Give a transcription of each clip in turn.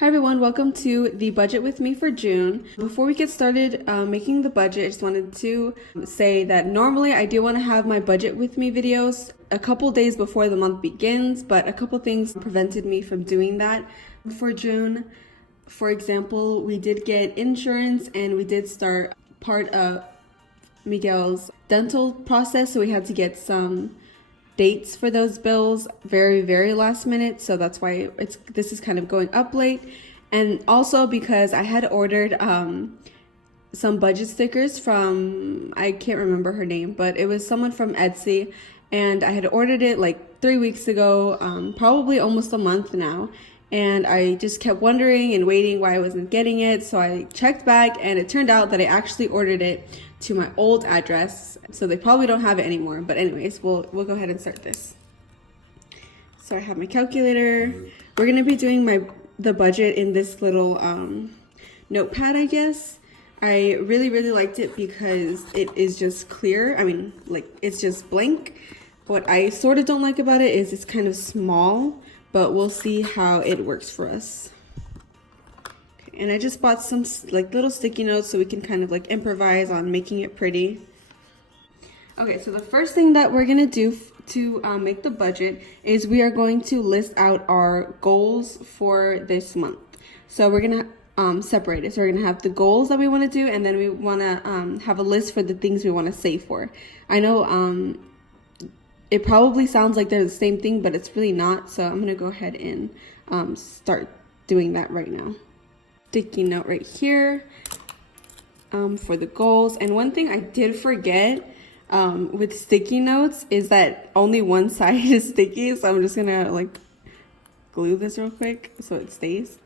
Hi everyone, welcome to the budget with me for June. Before we get started making the budget, I just wanted to say that normally I do want to have my budget with me videos a couple days before the month begins, but a couple things prevented me from doing that for June. For example, we did get insurance and we did start part of Miguel's dental process, so we had to get some dates for those bills very last minute, so that's why this is kind of going up late. And also because I had ordered some budget stickers from, I can't remember her name, but it was someone from Etsy, and I had ordered it like 3 weeks ago, probably almost a month now, and I just kept wondering and waiting why I wasn't getting it. So I checked back and it turned out that I actually ordered it to my old address, so they probably don't have it anymore. But anyways, we'll go ahead and start this. So I have my calculator. We're gonna be doing the budget in this little notepad, I guess. I really liked it because it is just clear. I mean, like, it's just blank. What I sort of don't like about it is it's kind of small, but we'll see how it works for us. And I just bought some like little sticky notes so we can kind of like improvise on making it pretty. Okay, so the first thing that we're gonna do to make the budget is we are going to list out our goals for this month. So we're gonna separate it. So we're gonna have the goals that we wanna do, and then we wanna have a list for the things we wanna save for. I know it probably sounds like they're the same thing, but it's really not. So I'm gonna go ahead and start doing that right now. Sticky note right here for the goals. And one thing I did forget with sticky notes is that only one side is sticky, so I'm just gonna like glue this real quick so it stays.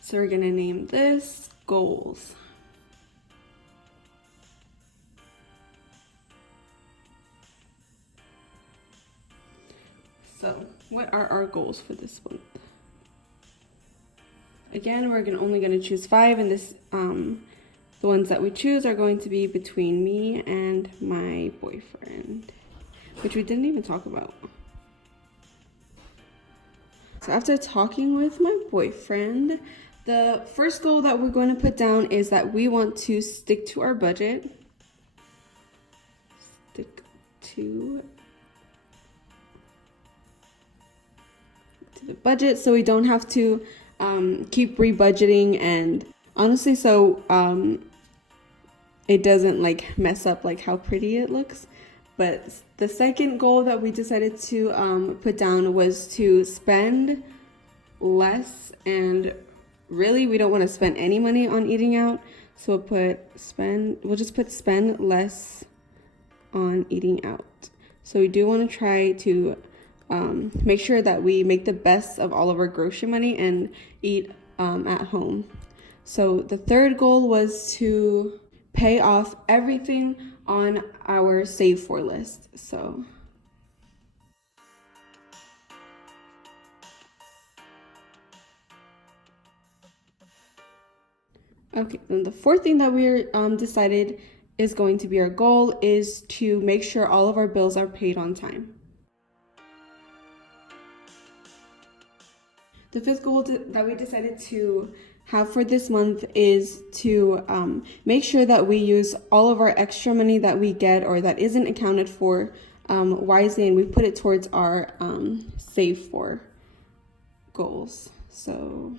So we're gonna name this goals. So what are our goals for this month? Again, we're only going to choose 5, and this the ones that we choose are going to be between me and my boyfriend, which we didn't even talk about. So after talking with my boyfriend, the first goal that we're going to put down is that we want to stick to our budget. Stick to the budget so we don't have to keep rebudgeting, and honestly, so it doesn't like mess up like how pretty it looks. But the second goal that we decided to put down was to spend less, and really we don't want to spend any money on eating out, so we'll just put spend less on eating out. So we do want to try to make sure that we make the best of all of our grocery money and eat at home. So the third goal was to pay off everything on our save for list. So okay, then the fourth thing that we're decided is going to be our goal is to make sure all of our bills are paid on time. The fifth goal that we decided to have for this month is to make sure that we use all of our extra money that we get or that isn't accounted for wisely, and we put it towards our save for goals. So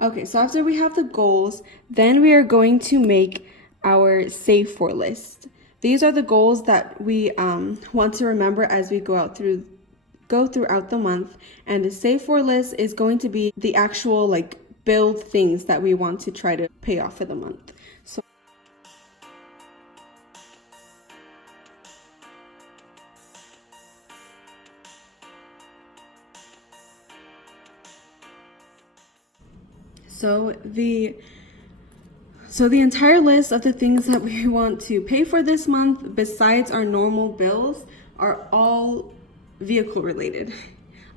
okay, so after we have the goals, then we are going to make our save for list. These are the goals that we want to remember as we go throughout the month, and the save for list is going to be the actual like build things that we want to try to pay off for the month. So the entire list of the things that we want to pay for this month, besides our normal bills, are all vehicle related.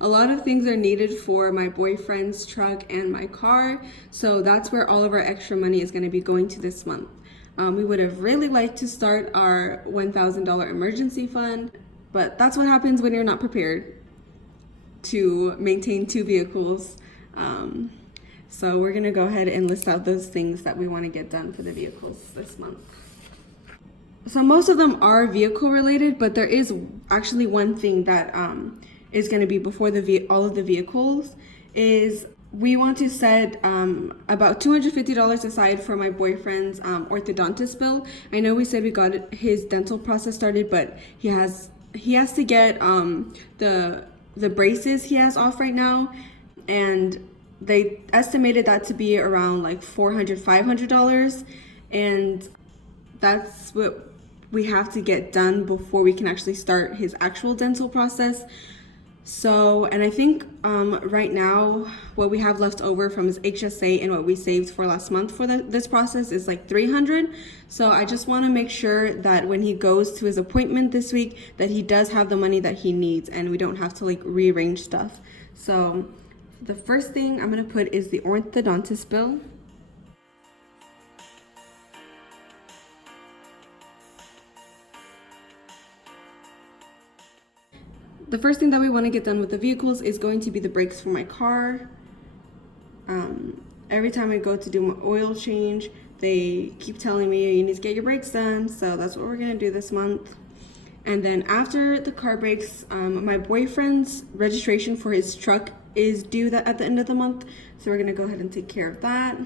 a lot of things are needed for my boyfriend's truck and my car, so that's where all of our extra money is going to be going to this month. We would have really liked to start our $1,000 emergency fund, but that's what happens when you're not prepared to maintain 2 vehicles. So we're gonna go ahead and list out those things that we want to get done for the vehicles this month. So most of them are vehicle related, but there is actually one thing that is going to be before all of the vehicles is we want to set about $250 aside for my boyfriend's orthodontist bill. I know we said we got his dental process started, but he has to get the braces he has off right now, and they estimated that to be around like $400-500, and that's what we have to get done before we can actually start his actual dental process. So, and I think right now what we have left over from his HSA and what we saved for last month for this process is like $300. So I just want to make sure that when he goes to his appointment this week that he does have the money that he needs and we don't have to like rearrange stuff. So the first thing I'm going to put is the orthodontist bill. The first thing that we want to get done with the vehicles is going to be the brakes for my car. Every time I go to do my oil change, they keep telling me you need to get your brakes done, so that's what we're going to do this month. And then after the car brakes, my boyfriend's registration for his truck is due at the end of the month, so we're going to go ahead and take care of that.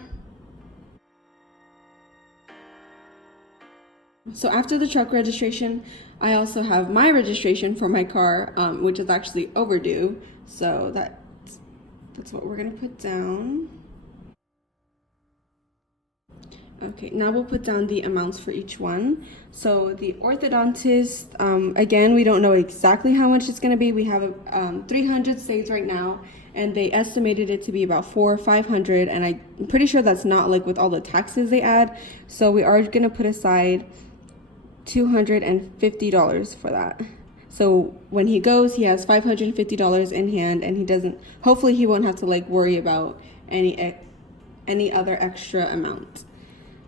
So after the truck registration, I also have my registration for my car, which is actually overdue. So that's what we're gonna put down. Okay, now we'll put down the amounts for each one. So the orthodontist, again, we don't know exactly how much it's gonna be. We have $300 saved right now, and they estimated it to be about $400 or $500, and I'm pretty sure that's not like with all the taxes they add. So we are gonna put aside $250 for that. So when he goes, he has $550 in hand, and hopefully he won't have to like worry about any other extra amount.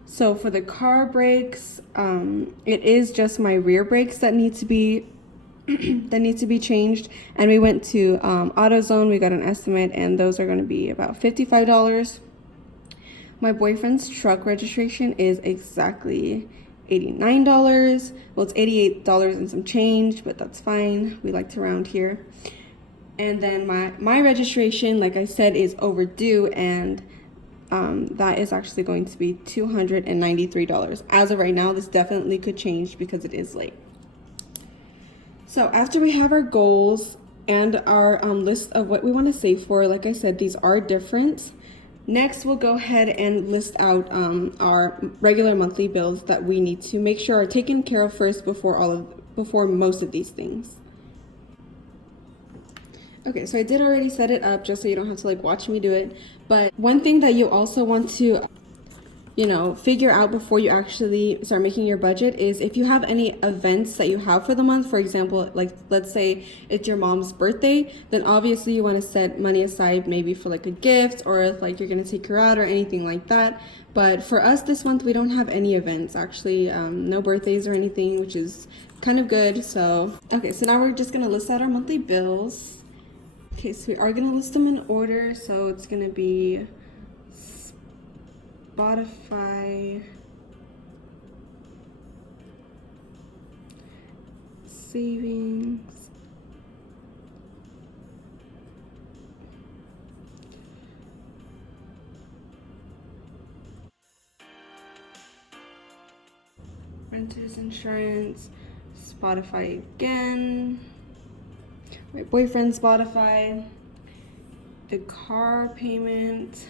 So for the car brakes, it is just my rear brakes that need to be changed, and we went to AutoZone. We got an estimate, and those are going to be about $55. My boyfriend's truck registration is exactly $89. Well, it's $88 and some change, but that's fine. We like to round here. And then my registration, like I said, is overdue, and that is actually going to be $293. As of right now, this definitely could change because it is late. So after we have our goals and our list of what we want to save for, like I said, these are different. Next, we'll go ahead and list out our regular monthly bills that we need to make sure are taken care of first before most of these things. Okay, so I did already set it up just so you don't have to like watch me do it. But one thing that you also want to, figure out before you actually start making your budget is if you have any events that you have for the month. For example, like let's say it's your mom's birthday, then obviously you want to set money aside maybe for like a gift, or if like you're going to take her out or anything like that. But for us this month, we don't have any events actually, no birthdays or anything, which is kind of good. So, okay, so now we're just going to list out our monthly bills. Okay, so we are going to list them in order. So it's going to be Spotify, savings, renter's insurance, Spotify again, my boyfriend's Spotify, the car payment,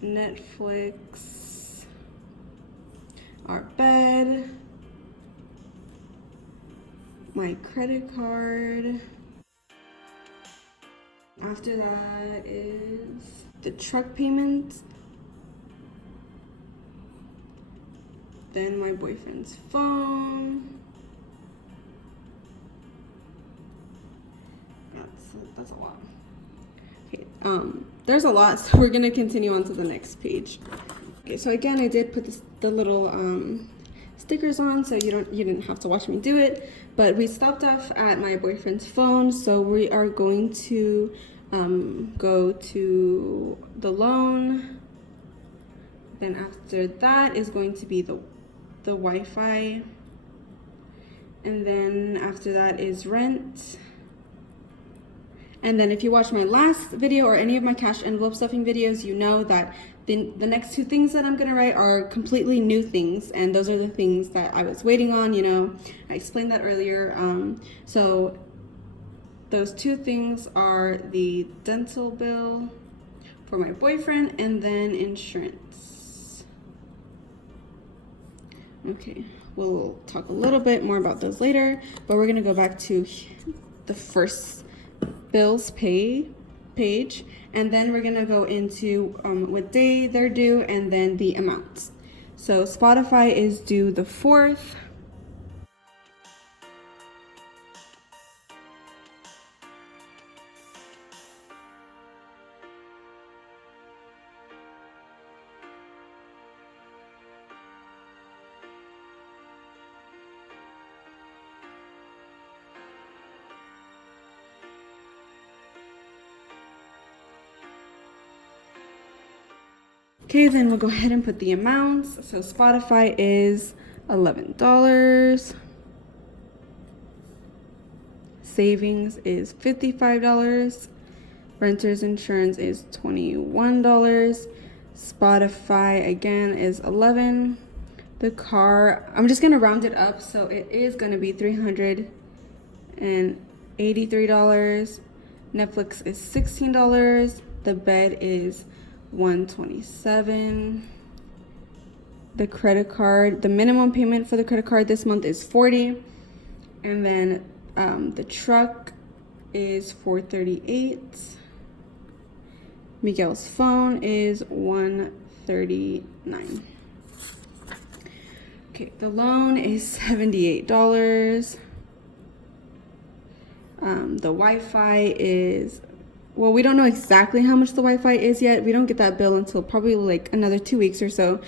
Netflix, our bed, my credit card. After that is the truck payment, then my boyfriend's phone, that's a lot. Okay, there's a lot, so we're gonna continue on to the next page. Okay, so again, I did put the little stickers on, so you didn't have to watch me do it. But we stopped off at my boyfriend's phone, so we are going to go to the loan. Then after that is going to be the Wi-Fi, and then after that is rent. And then if you watch my last video or any of my cash envelope stuffing videos, you know that the next two things that I'm gonna write are completely new things, and those are the things that I was waiting on, you know. I explained that earlier. So those two things are the dental bill for my boyfriend and then insurance. Okay, we'll talk a little bit more about those later, but we're gonna go back to the first bills page, and then we're gonna go into what day they're due and then the amounts. So Spotify is due the 4th. Okay, then we'll go ahead and put the amounts. So Spotify is $11. Savings is $55. Renter's insurance is $21. Spotify again is $11. The car, I'm just gonna round it up, so it is gonna be $383. Netflix is $16. The bed is $127. The credit card, the minimum payment for the credit card this month is $40. And then the truck is $438. Miguel's phone is $139. Okay, the loan is $78. The Wi-Fi is, well, we don't know exactly how much the Wi-Fi is yet. We don't get that bill until probably like another 2 weeks or so,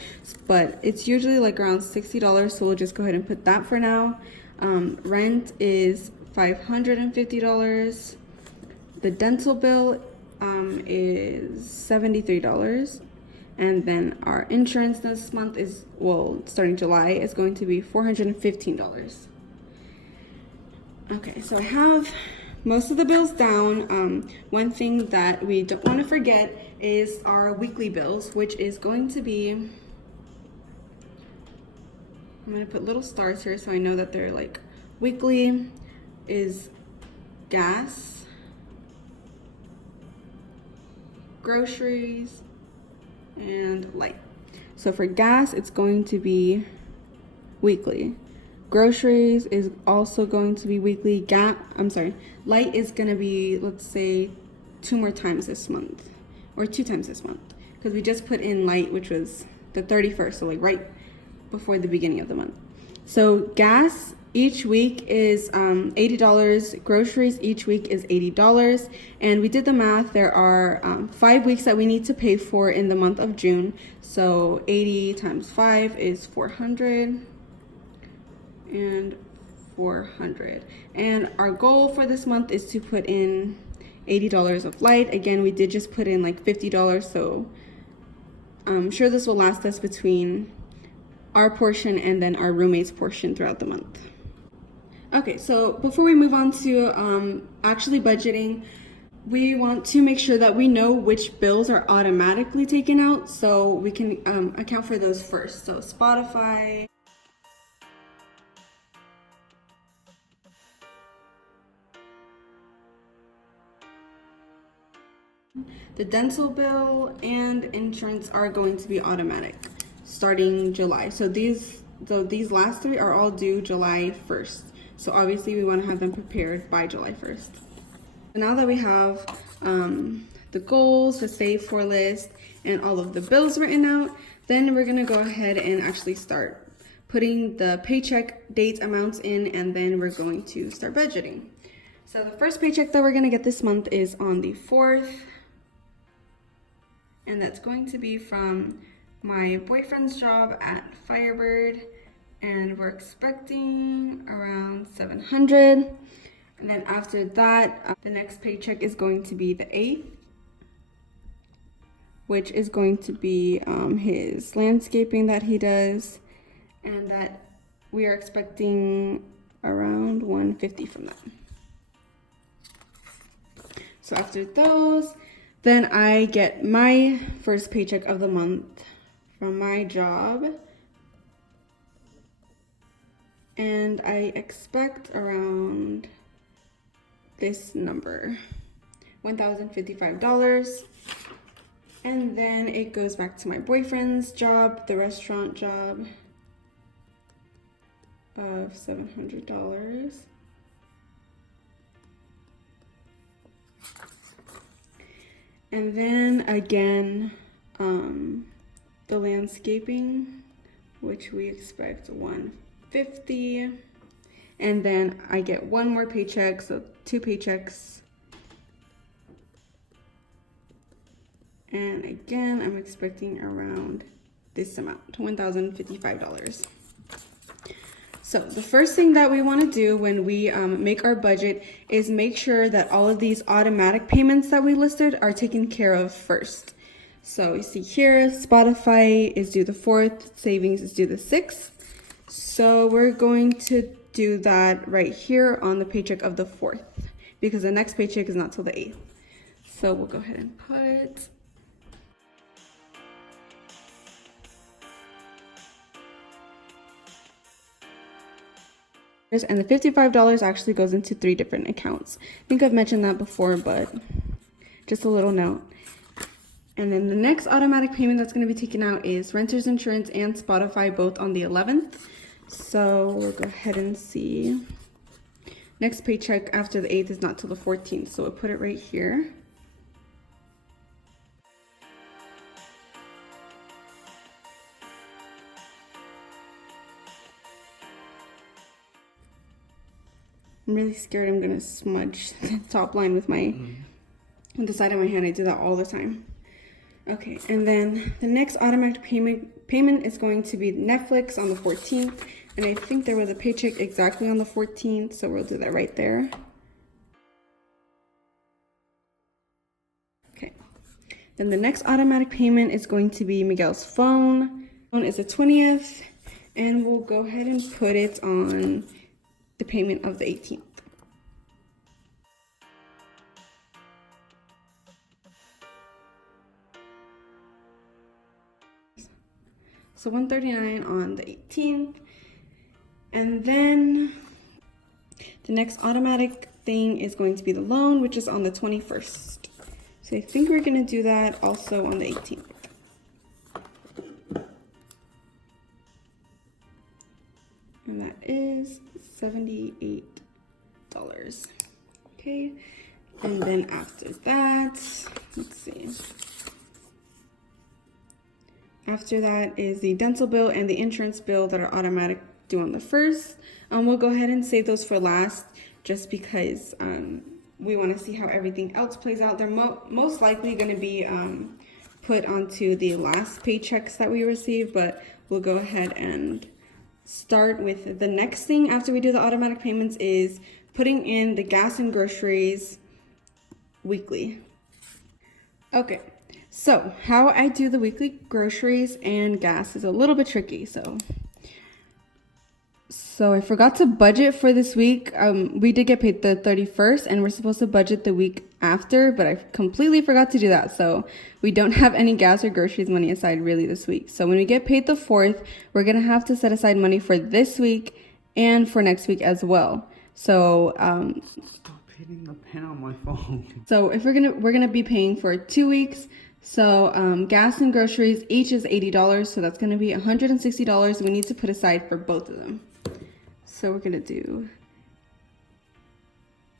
but it's usually like around $60, so we'll just go ahead and put that for now. Rent is $550. The dental bill is $73. And then our insurance this month is, well, starting July, is going to be $415. Okay, so I have most of the bills down. One thing that we don't want to forget is our weekly bills, which is going to be, I'm going to put little stars here so I know that they're like weekly, is gas, groceries, and light. So for gas, it's going to be weekly. Groceries is also going to be weekly. Light is going to be, let's say, 2 more times this month, or 2 times this month, because we just put in light, which was the 31st, so like right before the beginning of the month. So gas each week is $80. Groceries each week is $80. And we did the math. There are 5 weeks that we need to pay for in the month of June. So 80 times 5 is 400. And 400. And our goal for this month is to put in $80 of light. Again, we did just put in like $50, so I'm sure this will last us between our portion and then our roommate's portion throughout the month. Okay, so before we move on to actually budgeting, we want to make sure that we know which bills are automatically taken out, so we can account for those first. So Spotify, the dental bill, and insurance are going to be automatic starting July. So these last 3 are all due July 1st. So obviously we want to have them prepared by July 1st. So now that we have the goals, the save for list, and all of the bills written out, then we're going to go ahead and actually start putting the paycheck date amounts in, and then we're going to start budgeting. So the first paycheck that we're gonna get this month is on the 4th. And that's going to be from my boyfriend's job at Firebird. And we're expecting around $700. And then after that, the next paycheck is going to be the 8th, which is going to be his landscaping that he does. And that we are expecting around $150 from that. So after those, then I get my first paycheck of the month from my job. And I expect around this number, $1,055. And then it goes back to my boyfriend's job, the restaurant job, of $700. And then again, the landscaping, which we expect $150. And then I get one more paycheck, so 2 paychecks. And again, I'm expecting around this amount, $1,055. So the first thing that we want to do when we make our budget is make sure that all of these automatic payments that we listed are taken care of first. So you see here, Spotify is due the 4th, savings is due the 6th. So we're going to do that right here on the paycheck of the 4th because the next paycheck is not till the 8th. So we'll go ahead and put and the $55 actually goes into 3 different accounts. I think I've mentioned that before, but just a little note. And then the next automatic payment that's going to be taken out is renter's insurance and Spotify, both on the 11th. So we'll go ahead and see. Next paycheck after the 8th is not till the 14th, so we'll put it right here. I'm really scared I'm gonna smudge the top line with my with the side of my hand. I do that all the time. Okay, and then the next automatic payment is going to be Netflix on the 14th, and I think there was a paycheck exactly on the 14th, so we'll do that right there. Okay, then the next automatic payment is going to be Miguel's phone. Phone is the 20th, and we'll go ahead and put it on the payment of the 18th. So $139 on the 18th. And then the next automatic thing is going to be the loan, which is on the 21st. So I think we're gonna do that also on the 18th. And that is $78. Okay, and then after that, let's see. After that is the dental bill and the insurance bill that are automatic due on the 1st. We'll go ahead and save those for last just because we want to see how everything else plays out. They're most likely going to be put onto the last paychecks that we receive, but we'll go ahead and start with the next thing after we do the automatic payments is putting in the gas and groceries weekly. Okay, so how I do the weekly groceries and gas is a little bit tricky. So I forgot to budget for this week. We did get paid the 31st and we're supposed to budget the week after, but I completely forgot to do that. So we don't have any gas or groceries money aside really this week. So when we get paid the 4th, we're gonna have to set aside money for this week and for next week as well. So stop hitting the pen on my phone. So if we're gonna be paying for 2 weeks. So gas and groceries each is $80, so that's gonna be $160 we need to put aside for both of them. So we're gonna do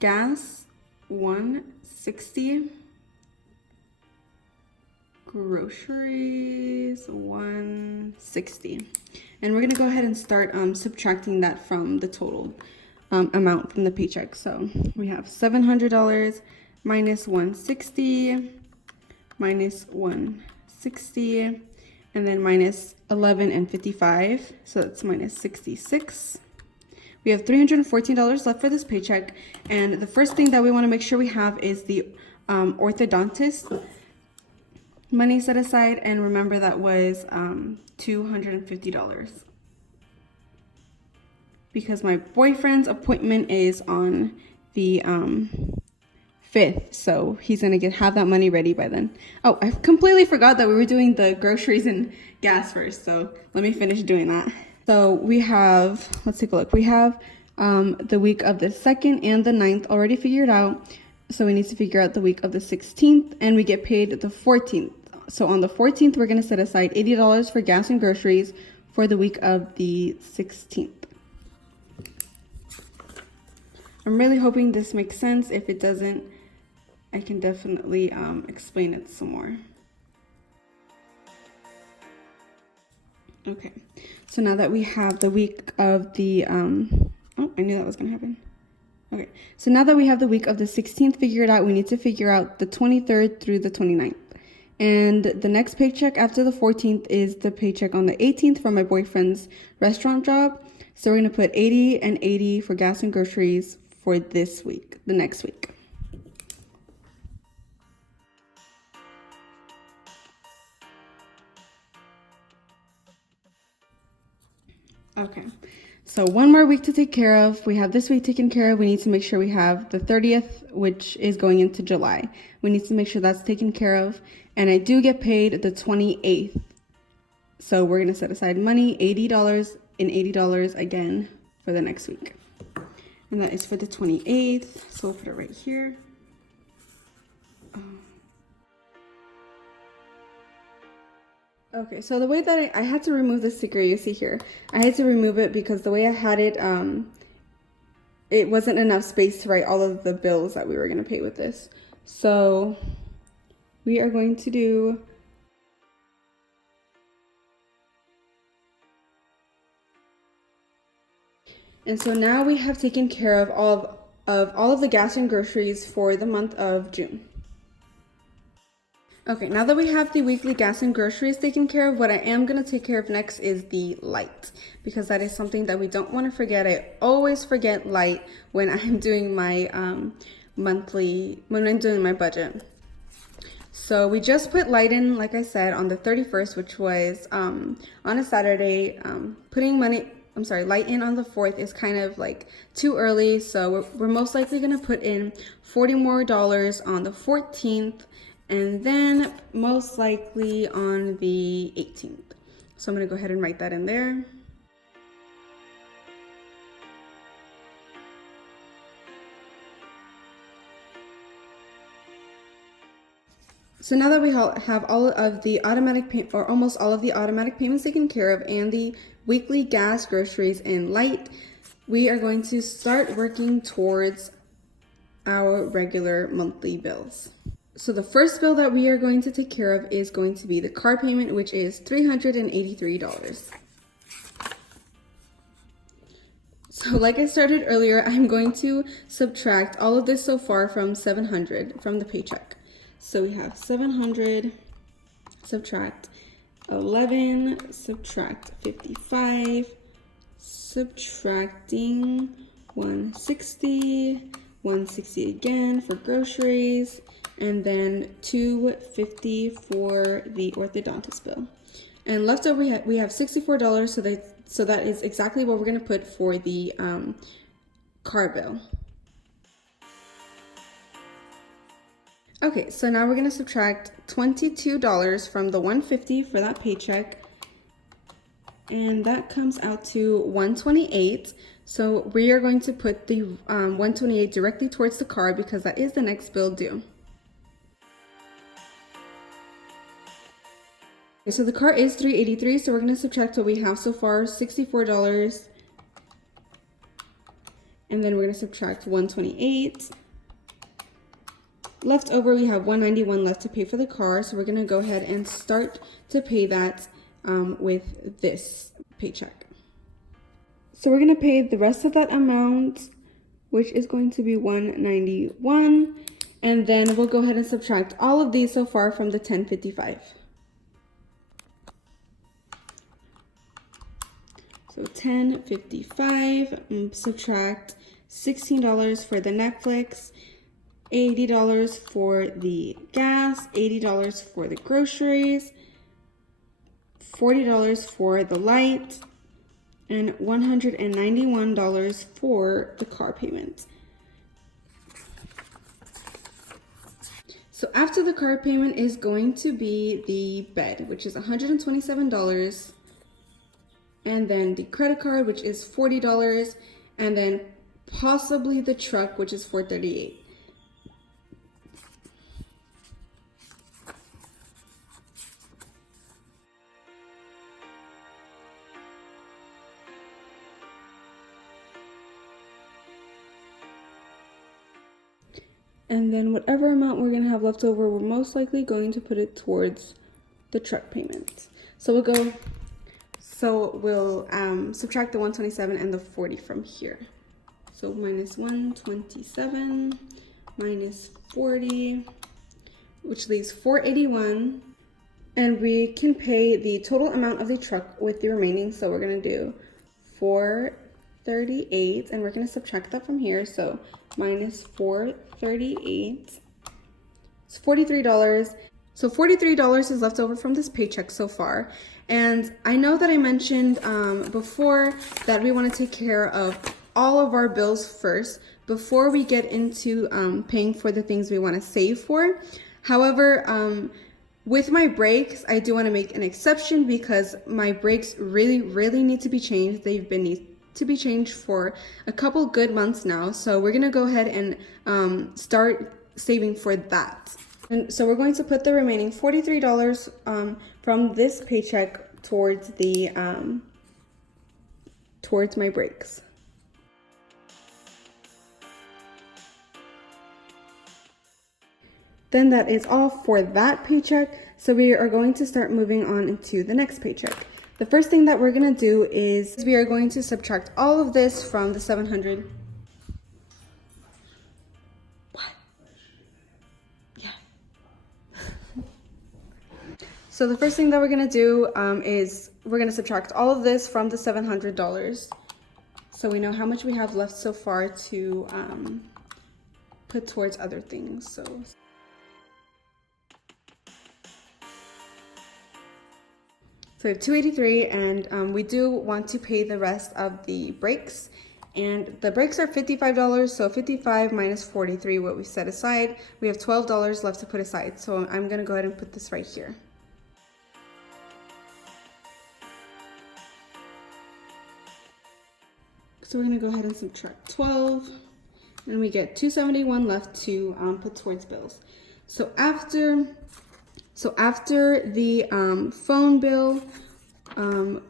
gas $160, groceries $160, and we're gonna go ahead and start subtracting that from the total. amount from the paycheck. So we have $700 minus 160, minus 160, and then minus 11 and 55. So that's minus 66. We have $314 left for this paycheck. And the first thing that we want to make sure we have is the orthodontist money set aside. And remember, that was $250. Because my boyfriend's appointment is on the 5th, so he's gonna have that money ready by then. Oh, I completely forgot that we were doing the groceries and gas first, so let me finish doing that. So we have, let's take a look. We have the week of the 2nd and the 9th already figured out, so we need to figure out the week of the 16th, and we get paid the 14th. So on the 14th, we're gonna set aside $80 for gas and groceries for the week of the 16th. I'm really hoping this makes sense. If it doesn't, I can definitely explain it some more. Okay, so now that we have the week of the, oh, I knew that was gonna happen. Okay, so now that we have the week of the 16th figured out, we need to figure out the 23rd through the 29th. And the next paycheck after the 14th is the paycheck on the 18th for my boyfriend's restaurant job. So we're gonna put 80 and 80 for gas and groceries for this week, the next week. Okay, so one more week to take care of. We have this week taken care of. We need to make sure we have the 30th, which is going into July. We need to make sure that's taken care of. And I do get paid the 28th. So we're gonna set aside money, $80 and $80 again for the next week. And that is for the 28th. So we'll put it right here. Okay, so the way that I had to remove the sticker you see here, I had to remove it because the way I had it, it wasn't enough space to write all of the bills that we were going to pay with this. So we are going to do and so now we have taken care of all of the gas and groceries for the month of June. Okay, now that we have the weekly gas and groceries taken care of, what I am going to take care of next is the light, because that is something that we don't want to forget. I always forget light when I'm doing my when I'm doing my budget. So we just put light in, like I said, on the 31st, which was on a Saturday. Putting light in on the 4th is kind of like too early, so we're most likely going to put in $40 more on the 14th, and then most likely on the 18th. So I'm going to go ahead and write that in there. So now that we have all of the automatic or almost all of the automatic payments taken care of and the weekly gas, groceries, and light, we are going to start working towards our regular monthly bills. So the first bill that we are going to take care of is going to be the car payment, which is $383. So like I started earlier, I'm going to subtract all of this so far from 700 from the paycheck. So we have 700, subtract 11, subtract 55, subtracting 160, 160 again for groceries, and then $250 for the orthodontist bill. And left over we have $64, so that is exactly what we're going to put for the car bill. Okay, so now we're going to subtract $22 from the $150 for that paycheck, and that comes out to $128. So we are going to put the $128 directly towards the car because that is the next bill due. Okay, so the car is $383, so we're going to subtract what we have so far, $64, and then we're going to subtract $128. Left over, we have $191 left to pay for the car, so we're going to go ahead and start to pay that with this paycheck. So we're going to pay the rest of that amount which is going to be $191. And then we'll go ahead and subtract all of these so far from the $10.55. So $10.55, subtract $16 for the Netflix, $80 for the gas, $80 for the groceries, $40 for the light, and $191 for the car payment. So after the car payment is going to be the bed, which is $127, and then the credit card, which is $40, and then possibly the truck, which is $438. And then whatever amount we're going to have left over, we're most likely going to put it towards the truck payment. So we'll subtract the 127 and the 40 from here. So minus 127 minus 40, which leaves 481. And we can pay the total amount of the truck with the remaining. So we're going to do 438, and we're going to subtract that from here. So minus 438, it's $43. So $43 is left over from this paycheck so far. And I know that I mentioned before that we want to take care of all of our bills first before we get into paying for the things we want to save for. However, with my brakes, I do want to make an exception because my brakes really need to be changed. They've been to be changed for a couple good months now. So we're going to go ahead and start saving for that. And so we're going to put the remaining $43 from this paycheck towards the towards my brakes. Then that is all for that paycheck. So we are going to start moving on into the next paycheck. The first thing that we're going to do is we are going to subtract all of this from the 700. What? Yeah. So the first thing that we're going to do is we're going to subtract all of this from the $700. So we know how much we have left so far to put towards other things. So we have 283, and we do want to pay the rest of the brakes. And the brakes are $55, so 55 minus 43, what we set aside. We have $12 left to put aside, so I'm going to go ahead and put this right here. So we're going to go ahead and subtract 12, and we get 271 left to put towards bills. So after the phone bill,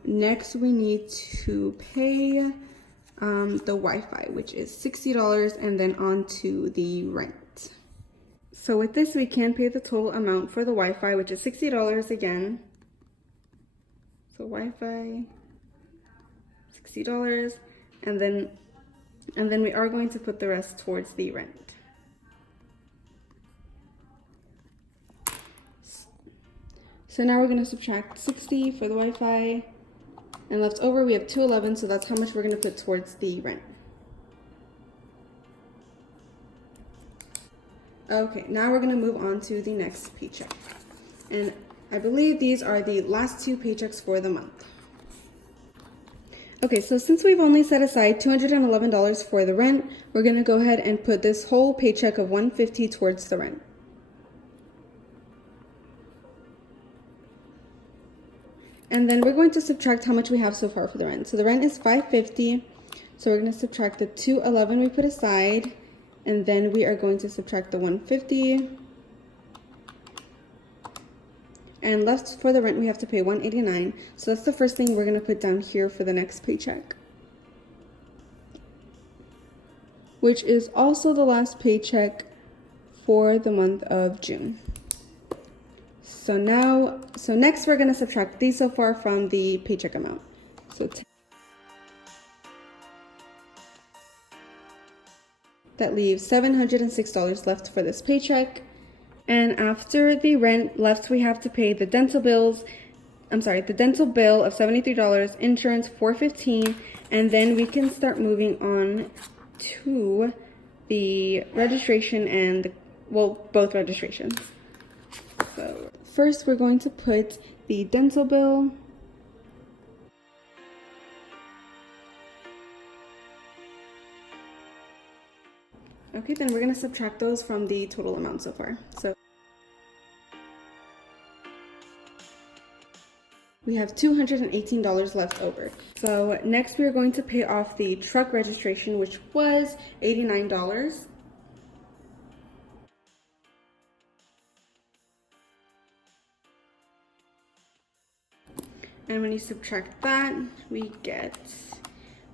next we need to pay the Wi-Fi, which is $60, and then on to the rent. So with this, we can pay the total amount for the Wi-Fi, which is $60 again. So Wi-Fi, $60, and then we are going to put the rest towards the rent. So now we're going to subtract 60 for the Wi-Fi, and left over we have 211, so that's how much we're going to put towards the rent. Okay, now we're going to move on to the next paycheck. And I believe these are the last two paychecks for the month. Okay, so since we've only set aside $211 for the rent, we're going to go ahead and put this whole paycheck of $150 towards the rent. And then we're going to subtract how much we have so far for the rent. So the rent is $550. So we're going to subtract the $211 we put aside, and then we are going to subtract the $150. And left for the rent, we have to pay $189. So that's the first thing we're going to put down here for the next paycheck, which is also the last paycheck for the month of June. So next we're going to subtract these so far from the paycheck amount. So That leaves $706 left for this paycheck. And after the rent left, we have to pay the dental bills. The dental bill of $73, insurance $415, and then we can start moving on to the registration and, well, both registrations. So first we're going to put the dental bill. Okay, then we're going to subtract those from the total amount so far. So we have $218 left over. So next we are going to pay off the truck registration, which was $89. And when you subtract that, we get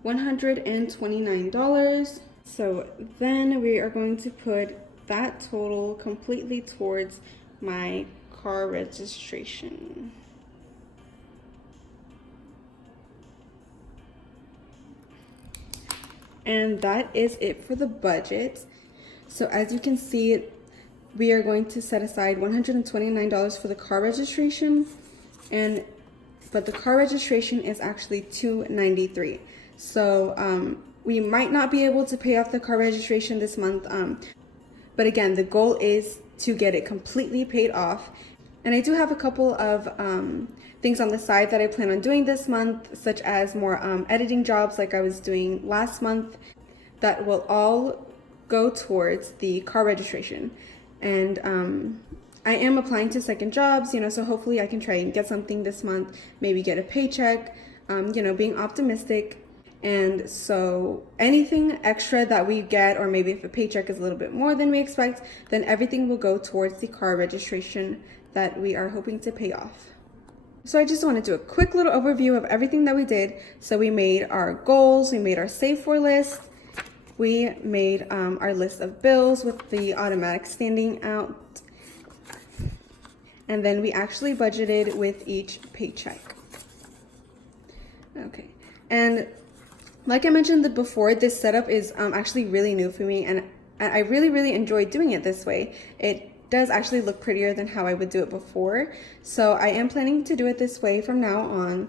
$129. So then we are going to put that total completely towards my car registration. And that is it for the budget. So as you can see, we are going to set aside $129 for the car registration, but the car registration is actually $293. So we might not be able to pay off the car registration this month, but again, the goal is to get it completely paid off. And I do have a couple of things on the side that I plan on doing this month, such as more editing jobs like I was doing last month, that will all go towards the car registration. And I am applying to second jobs, so hopefully I can try and get something this month, maybe get a paycheck, being optimistic. And so anything extra that we get, or maybe if a paycheck is a little bit more than we expect, then everything will go towards the car registration that we are hoping to pay off. So I just want to do a quick little overview of everything that we did. So we made our goals, we made our save for list, we made our list of bills with the automatic standing out, and then we actually budgeted with each paycheck. Okay, and like I mentioned before, this setup is actually really new for me, and I really enjoy doing it this way. It does actually look prettier than how I would do it before. So I am planning to do it this way from now on.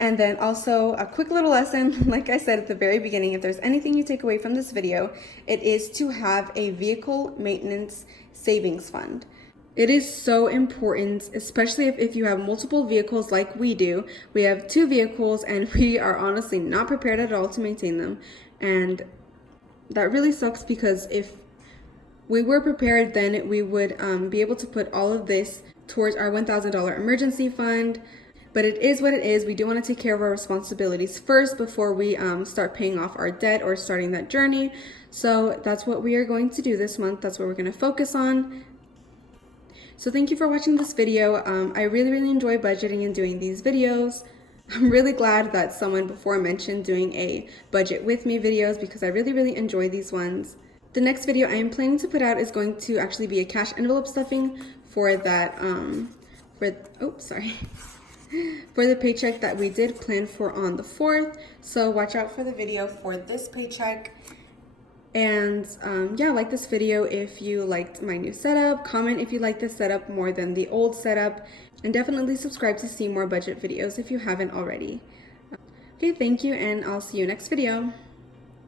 And then also a quick little lesson, like I said at the very beginning, if there's anything you take away from this video, it is to have a vehicle maintenance savings fund. It is so important, especially if you have multiple vehicles like we do. We have 2 vehicles and we are honestly not prepared at all to maintain them. And that really sucks, because if we were prepared, then we would be able to put all of this towards our $1,000 emergency fund. But it is what it is. We do want to take care of our responsibilities first before we start paying off our debt or starting that journey. So that's what we are going to do this month. That's what we're going to focus on. So thank you for watching this video. I really enjoy budgeting and doing these videos. I'm really glad that someone before mentioned doing a budget with me videos, because I really enjoy these ones. The next video I am planning to put out is going to actually be a cash envelope stuffing for that, for the paycheck that we did plan for on the 4th. So watch out for the video for this paycheck. And yeah, like this video if you liked my new setup, comment if you like this setup more than the old setup, and definitely subscribe to see more budget videos if you haven't already. Okay, thank you, and I'll see you next video.